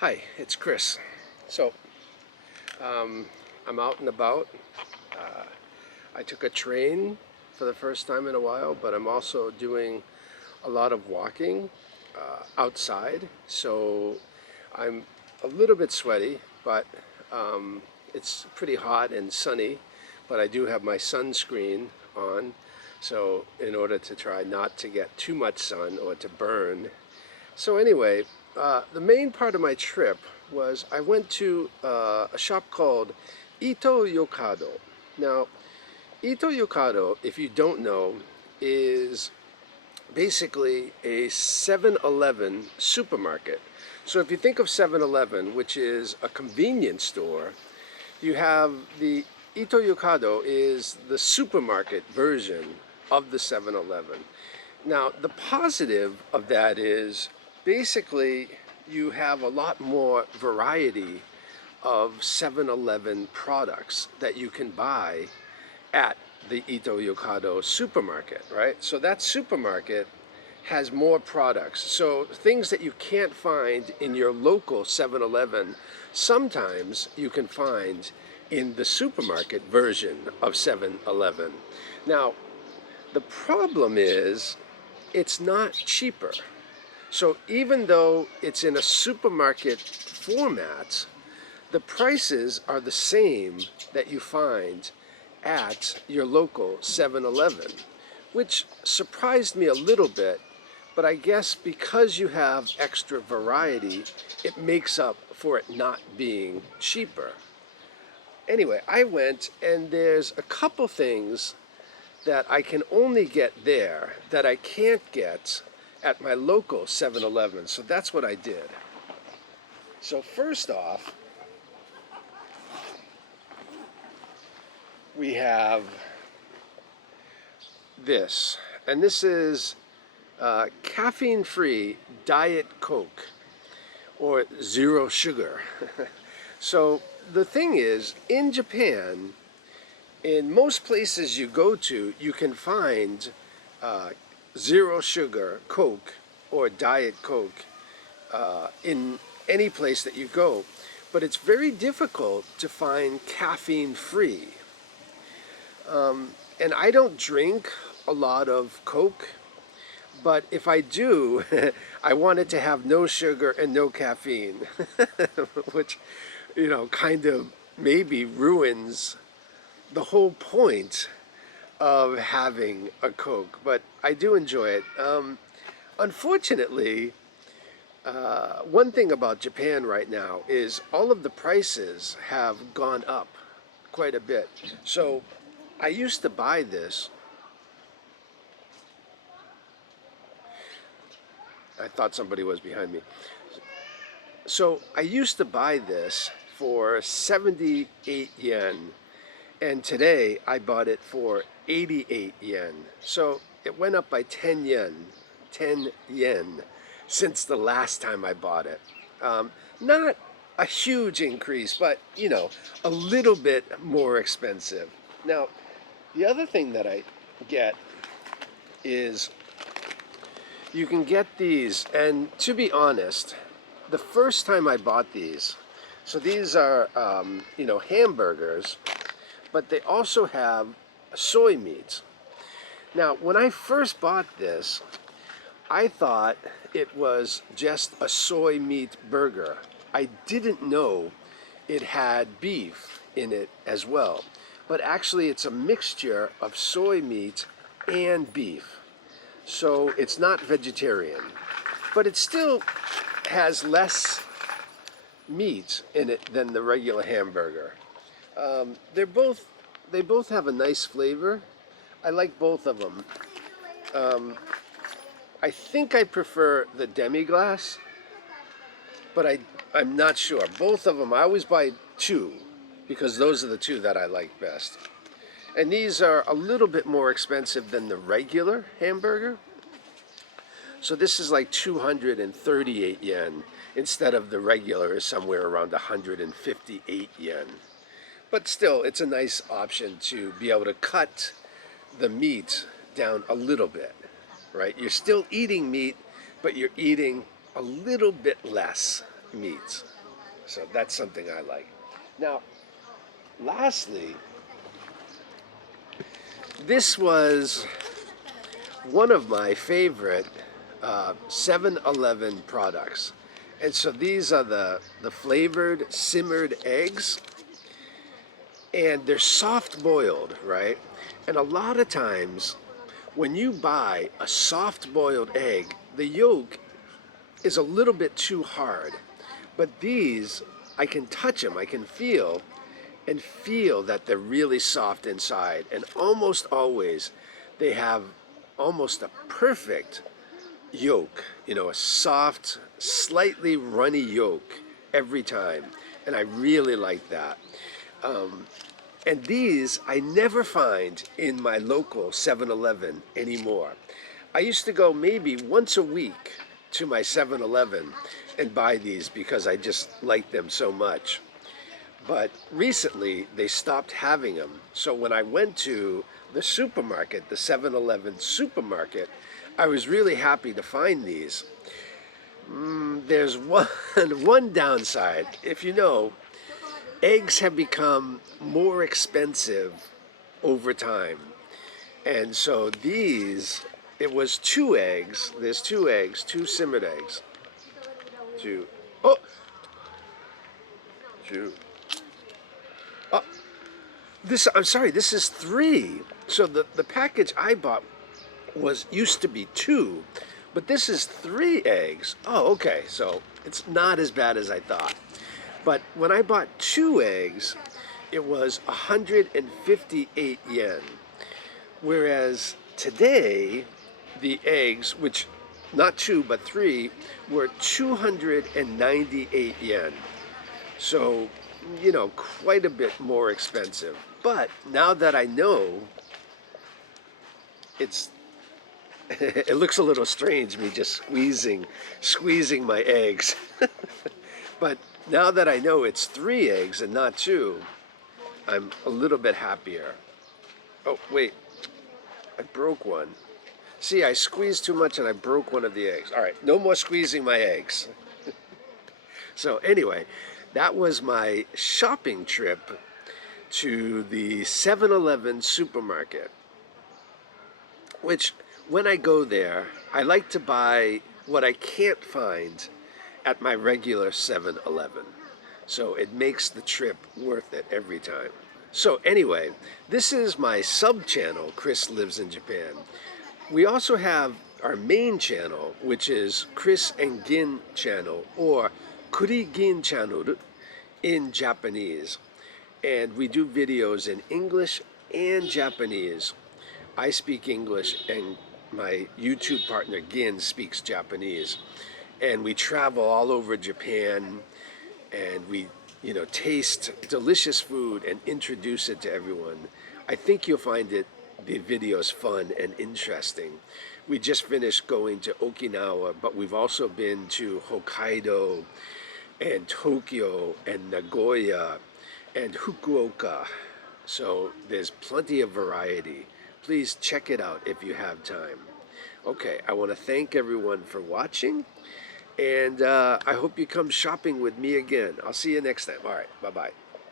Hi, it's Chris. So, I'm out and about. I took a train for the first time in a while, but I'm also doing a lot of walking outside. So I'm a little bit sweaty, but it's pretty hot and sunny. But I do have my sunscreen on, so in order to try not to get too much sun or to burn. So anyway, the main part of my trip was I went to a shop called Ito Yokado. Now, Ito Yokado, if you don't know, is basically a 7-Eleven supermarket. So if you think of 7-Eleven, which is a convenience store, you have the Ito Yokado is the supermarket version of the 7-Eleven. Now, the positive of that is basically you have a lot more variety of 7-Eleven products that you can buy at the Ito Yokado supermarket, right? So that supermarket has more products. So things that you can't find in your local 7-Eleven, sometimes you can find in the supermarket version of 7-Eleven. Now, the problem is it's not cheaper. So even though it's in a supermarket format, the prices are the same that you find at your local 7-Eleven, which surprised me a little bit, but I guess because you have extra variety, it makes up for it not being cheaper. Anyway, I went and there's a couple things that I can only get there that I can't get at my local 7-Eleven. So that's what I did. So first off, we have this. And this is caffeine-free Diet Coke or zero sugar. So the thing is, in Japan, in most places you go to, you can find zero sugar Coke or Diet Coke in any place that you go. But it's very difficult to find caffeine-free. And I don't drink a lot of Coke, but if I do, I want it to have no sugar and no caffeine, which, you know, kind of maybe ruins the whole point of having a Coke, but I do enjoy it. Unfortunately, one thing about Japan right now is all of the prices have gone up quite a bit. So I used to buy this. I thought somebody was behind me. So I used to buy this for 78 yen. And today I bought it for 88 yen. So it went up by 10 yen since the last time I bought it. Not a huge increase, but you know, a little bit more expensive. Now, the other thing that I get is you can get these, and to be honest, the first time I bought these, so these are, you know, hamburgers, but they also have soy meat. Now, when I first bought this, I thought it was just a soy meat burger. I didn't know it had beef in it as well. But actually, it's a mixture of soy meat and beef. So it's not vegetarian, but it still has less meat in it than the regular hamburger. They both have a nice flavor. I like both of them. I think I prefer the demi-glace, but I'm not sure. Both of them, I always buy two because those are the two that I like best. And these are a little bit more expensive than the regular hamburger. So this is like 238 yen instead of the regular is somewhere around 158 yen. But still, it's a nice option to be able to cut the meat down a little bit, right? You're still eating meat, but you're eating a little bit less meats. So that's something I like. Now, lastly, this was one of my favorite 7-Eleven products. And so these are the flavored simmered eggs. And they're soft boiled, right? And a lot of times when you buy a soft boiled egg, the yolk is a little bit too hard. But these, I can touch them, I can feel that they're really soft inside. And almost always they have almost a perfect yolk, you know, a soft, slightly runny yolk every time. And I really like that. And these I never find in my local 7-Eleven anymore. I used to go maybe once a week to my 7-Eleven and buy these because I just like them so much. But recently they stopped having them. So when I went to the supermarket, the 7-Eleven supermarket, I was really happy to find these. There's one downside. If you know, eggs have become more expensive over time. And so these, it was 2 eggs. There's 2 eggs, 2 simmered eggs. 2. Oh! 2. Oh! I'm sorry, this is 3. So the package I bought used to be 2, but this is 3 eggs. Oh, okay, so it's not as bad as I thought. But when I bought 2 eggs, it was 158 yen. Whereas today, the eggs, which not 2 but 3, were 298 yen. So, you know, quite a bit more expensive. But now that I know, it looks a little strange, me just squeezing my eggs. But now that I know it's 3 eggs and not 2, I'm a little bit happier. Oh, wait, I broke one. See, I squeezed too much and I broke one of the eggs. All right, no more squeezing my eggs. So anyway, that was my shopping trip to the 7-Eleven supermarket, which when I go there, I like to buy what I can't find at my regular 7-Eleven. So it makes the trip worth it every time. So anyway, this is my sub-channel, Chris Lives in Japan. We also have our main channel, which is Chris and Gin channel, or Kurigin channel in Japanese. And we do videos in English and Japanese. I speak English and my YouTube partner Gin speaks Japanese. And we travel all over Japan, and we, you know, taste delicious food and introduce it to everyone. I think you'll find the videos fun and interesting. We just finished going to Okinawa, but we've also been to Hokkaido and Tokyo and Nagoya and Fukuoka. So there's plenty of variety. Please check it out if you have time. Okay, I want to thank everyone for watching, and I hope you come shopping with me again. I'll see you next time. All right, bye-bye.